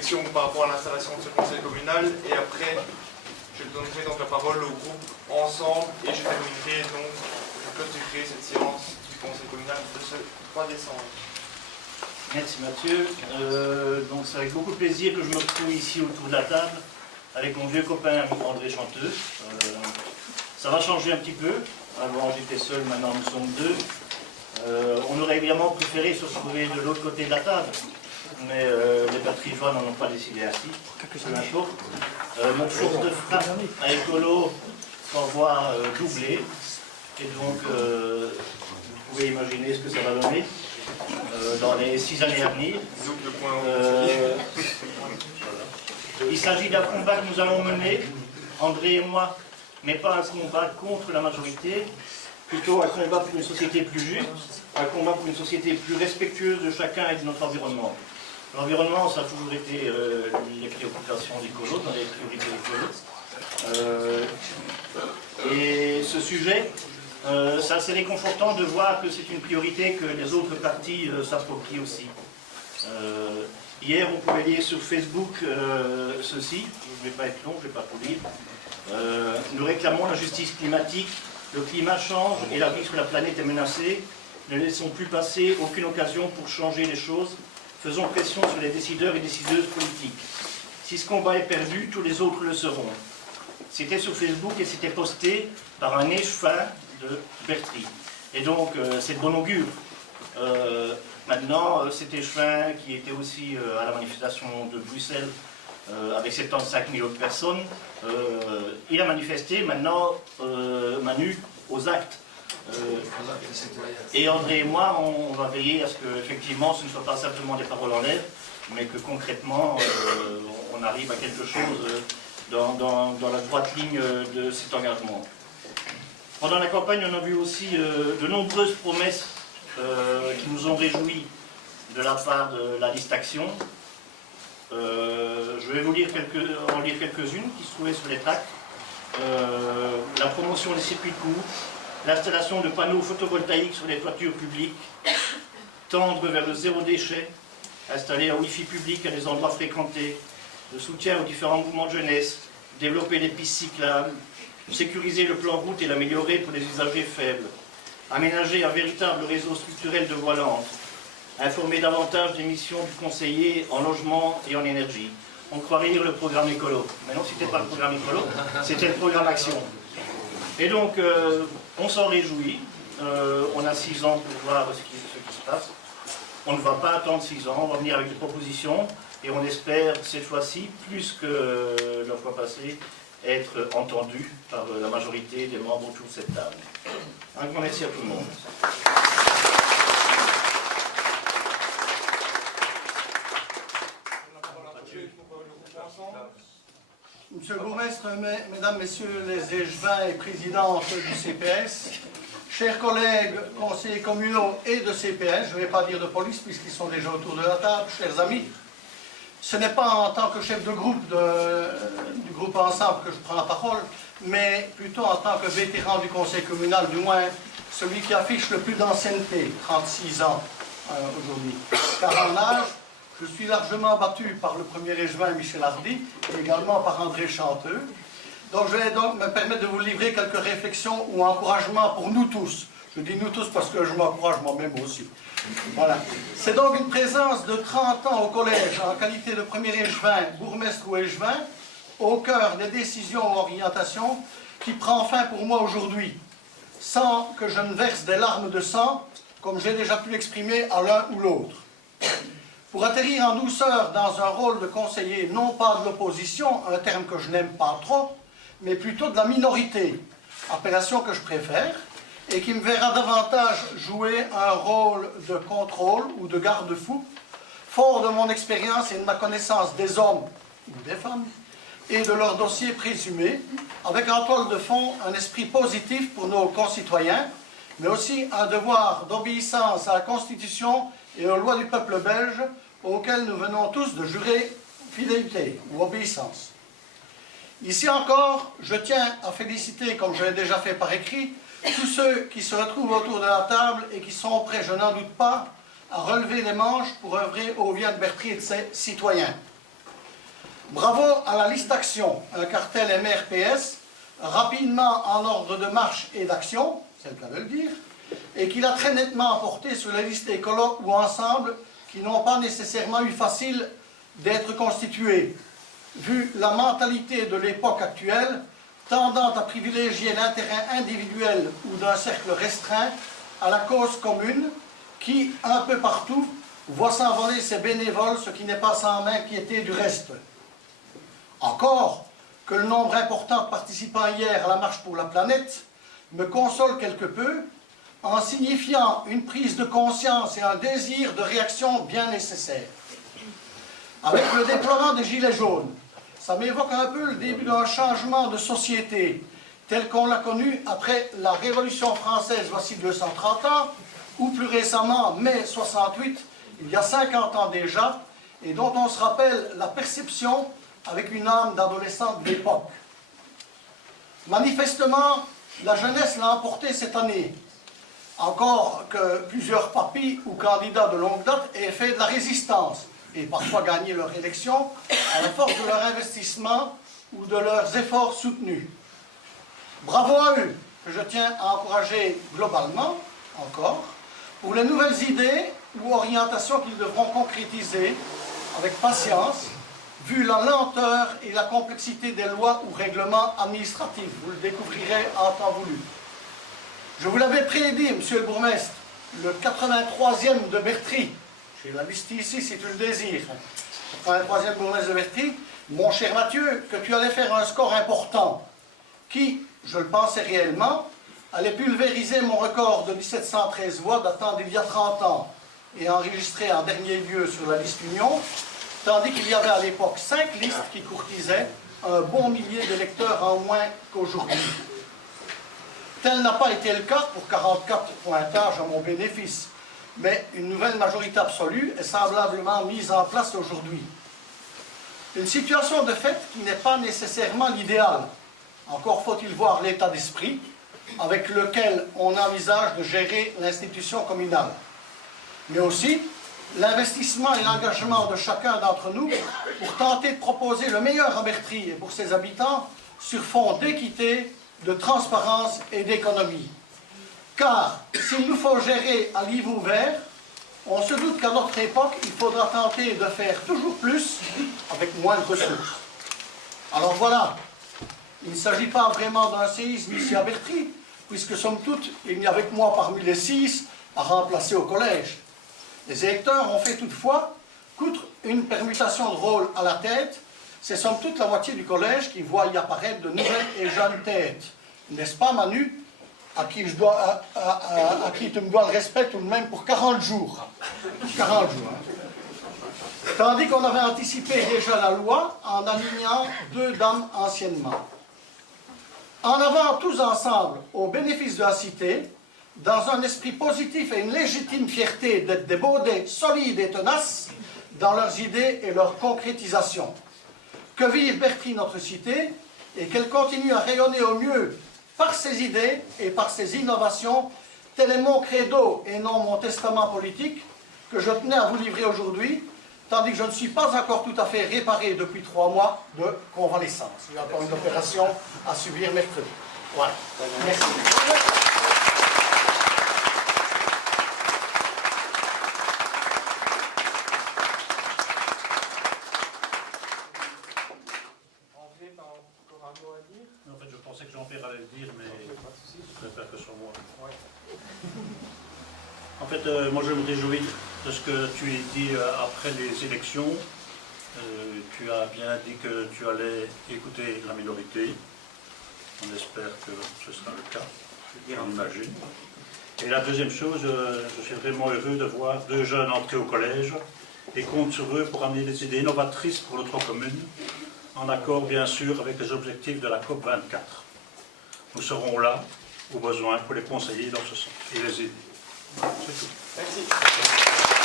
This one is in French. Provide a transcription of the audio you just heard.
réflexion par rapport à l'installation de ce conseil communal, et après, je donnerai donc la parole au groupe ensemble, et je terminerai donc, je clôturerai cette séance du conseil communal de ce 3 décembre. Merci Mathieu. Donc c'est avec beaucoup de plaisir que je me retrouve ici autour de la table avec mon vieux copain André Chanteux. Ça va changer un petit peu. Avant j'étais seul, maintenant nous sommes deux. On aurait évidemment préféré se retrouver de l'autre côté de la table, mais les batteries jointes n'en ont pas décidé ainsi. Peu importe. Notre force de frappe à Écolo s'en voit doublée. Et donc vous pouvez imaginer ce que ça va donner dans les 6 années à venir. Il s'agit d'un combat que nous allons mener, André et moi, mais pas un combat contre la majorité, plutôt un combat pour une société plus juste, un combat pour une société plus respectueuse de chacun et de notre environnement. L'environnement, ça a toujours été les préoccupations d'Écolo, dans les priorités d'Écolo. Et ce sujet, c'est assez réconfortant de voir que c'est une priorité que les autres partis s'approprient aussi. Hier, on pouvait lire sur Facebook ceci, je ne vais pas être long, je ne vais pas tout lire. Nous réclamons la justice climatique, le climat change et la vie sur la planète est menacée. Ne laissons plus passer aucune occasion pour changer les choses. Faisons pression sur les décideurs et décideuses politiques. Si ce combat est perdu, tous les autres le seront. C'était sur Facebook et c'était posté par un échevin de Bertry. Et donc, c'est de bon augure. Maintenant, cet échevin qui était aussi à la manifestation de Bruxelles avec 75 000 autres personnes, il a manifesté. Maintenant, Manu, aux actes. Et André et moi, on va veiller à ce que effectivement ce ne soit pas simplement des paroles en l'air, mais que concrètement on arrive à quelque chose dans la droite ligne de cet engagement. Pendant la campagne, on a vu aussi de nombreuses promesses qui nous ont réjouis de la part de la liste Action. Je vais vous en lire quelques-unes qui se trouvaient sur les tracts. La promotion des circuits courts, l'installation de panneaux photovoltaïques sur les toitures publiques, tendre vers le zéro déchet, installer un Wi-Fi public à des endroits fréquentés, le soutien aux différents mouvements de jeunesse, développer les pistes cyclables, sécuriser le plan route et l'améliorer pour les usagers faibles, aménager un véritable réseau structurel de voies lentes, informer davantage des missions du conseiller en logement et en énergie. On croirait lire le programme écolo. Mais non, c'était pas le programme écolo, c'était le programme Action. Et donc, on s'en réjouit. On a 6 ans pour voir ce qui se passe. On ne va pas attendre 6 ans, on va venir avec des propositions et on espère cette fois-ci, plus que la fois passée, être entendu par la majorité des membres autour de cette table. Un grand merci à tout le monde. Monsieur le bourgmestre, mesdames, messieurs les échevins et présidentes du CPS, chers collègues conseillers communaux et de CPS, je ne vais pas dire de police puisqu'ils sont déjà autour de la table, chers amis, ce n'est pas en tant que chef de groupe du groupe Ensemble que je prends la parole, mais plutôt en tant que vétéran du conseil communal, du moins celui qui affiche le plus d'ancienneté, 36 ans aujourd'hui. Car en âge, je suis largement battu par le premier échevin Michel Hardy et également par André Chanteux. Donc je vais donc me permettre de vous livrer quelques réflexions ou encouragements pour nous tous. Je dis nous tous parce que je m'encourage moi-même aussi. Voilà. C'est donc une présence de 30 ans au collège en qualité de premier échevin, bourgmestre ou échevin, au cœur des décisions ou orientations qui prend fin pour moi aujourd'hui, sans que je ne verse des larmes de sang, comme j'ai déjà pu l'exprimer à l'un ou l'autre. Pour atterrir en douceur dans un rôle de conseiller, non pas de l'opposition, un terme que je n'aime pas trop, mais plutôt de la minorité, appellation que je préfère, et qui me verra davantage jouer un rôle de contrôle ou de garde-fou, fort de mon expérience et de ma connaissance des hommes ou des femmes, et de leurs dossiers présumés, avec en toile de fond un esprit positif pour nos concitoyens, mais aussi un devoir d'obéissance à la Constitution et aux lois du peuple belge, auxquelles nous venons tous de jurer fidélité ou obéissance. Ici encore, je tiens à féliciter, comme je l'ai déjà fait par écrit, tous ceux qui se retrouvent autour de la table et qui sont prêts, je n'en doute pas, à relever les manches pour œuvrer au bien de Bertry et de ses citoyens. Bravo à la liste d'action, un cartel MRPS, rapidement en ordre de marche et d'action, c'est le cas de le dire, et qui l'a très nettement emporté sur les listes écolo ou ensemble qui n'ont pas nécessairement eu facile d'être constituées, vu la mentalité de l'époque actuelle, tendant à privilégier l'intérêt individuel ou d'un cercle restreint à la cause commune, qui, un peu partout, voit s'envoler ses bénévoles, ce qui n'est pas sans m'inquiéter du reste. Encore que le nombre important de participants hier à la marche pour la planète me console quelque peu, en signifiant une prise de conscience et un désir de réaction bien nécessaire. Avec le déploiement des Gilets jaunes, ça m'évoque un peu le début d'un changement de société, tel qu'on l'a connu après la Révolution française, voici 230 ans, ou plus récemment, mai 68, il y a 50 ans déjà, et dont on se rappelle la perception avec une âme d'adolescent de l'époque. Manifestement, la jeunesse l'a emporté cette année, encore que plusieurs papis ou candidats de longue date aient fait de la résistance et parfois gagné leur élection à la force de leur investissement ou de leurs efforts soutenus. Bravo à eux, que je tiens à encourager globalement, encore, pour les nouvelles idées ou orientations qu'ils devront concrétiser avec patience, vu la lenteur et la complexité des lois ou règlements administratifs. Vous le découvrirez en temps voulu. Je vous l'avais prédit, monsieur le bourgmestre, le 83e de Bertry. J'ai la liste ici si tu le désires. 83e bourgmestre de Bertry. Mon cher Mathieu, que tu allais faire un score important qui, je le pensais réellement, allait pulvériser mon record de 1713 voix datant d'il y a 30 ans et enregistré en dernier lieu sur la liste Union, tandis qu'il y avait à l'époque 5 listes qui courtisaient un bon millier d'électeurs en moins qu'aujourd'hui. Tel n'a pas été le cas pour 44 pointages à mon bénéfice, mais une nouvelle majorité absolue est semblablement mise en place aujourd'hui. Une situation de fait qui n'est pas nécessairement l'idéal. Encore faut-il voir l'état d'esprit avec lequel on envisage de gérer l'institution communale. Mais aussi l'investissement et l'engagement de chacun d'entre nous pour tenter de proposer le meilleur à Bertry et pour ses habitants sur fond d'équité, de transparence et d'économie. Car s'il nous faut gérer à livre ouvert, on se doute qu'à notre époque, il faudra tenter de faire toujours plus avec moins de ressources. Alors voilà, il ne s'agit pas vraiment d'un séisme ici à Bertry, puisque somme toute, il n'y a avec moi parmi les 6 à remplacer au collège. Les électeurs ont fait toutefois, qu'outre une permutation de rôle à la tête, c'est somme toute la moitié du collège qui voit y apparaître de nouvelles et jeunes têtes. N'est-ce pas, Manu, à qui tu me dois le respect tout de même pour 40 jours. 40 jours. Hein. Tandis qu'on avait anticipé déjà la loi en alignant 2 dames anciennement. En avant tous ensemble, au bénéfice de la cité, dans un esprit positif et une légitime fierté d'être des baudets solides et tenaces dans leurs idées et leur concrétisation. Que vive Bertry, notre cité, et qu'elle continue à rayonner au mieux par ses idées et par ses innovations. Tel est mon credo et non mon testament politique que je tenais à vous livrer aujourd'hui, tandis que je ne suis pas encore tout à fait réparé depuis 3 mois de convalescence. Il y a encore une opération à subir mercredi. Voilà. Merci. En fait, je pensais que Jean-Pierre allait le dire, mais je préfère que ce soit moi. Ouais. En fait, moi je me réjouis de ce que tu as dit après les élections. Tu as bien dit que tu allais écouter la minorité. On espère que ce sera le cas, on imagine. Et la deuxième chose, je suis vraiment heureux de voir 2 jeunes entrer au collège et compte sur eux pour amener des idées innovatrices pour notre commune, en accord bien sûr avec les objectifs de la COP 24. Nous serons là, au besoin, pour les conseiller dans ce sens et les aider. C'est tout. Merci.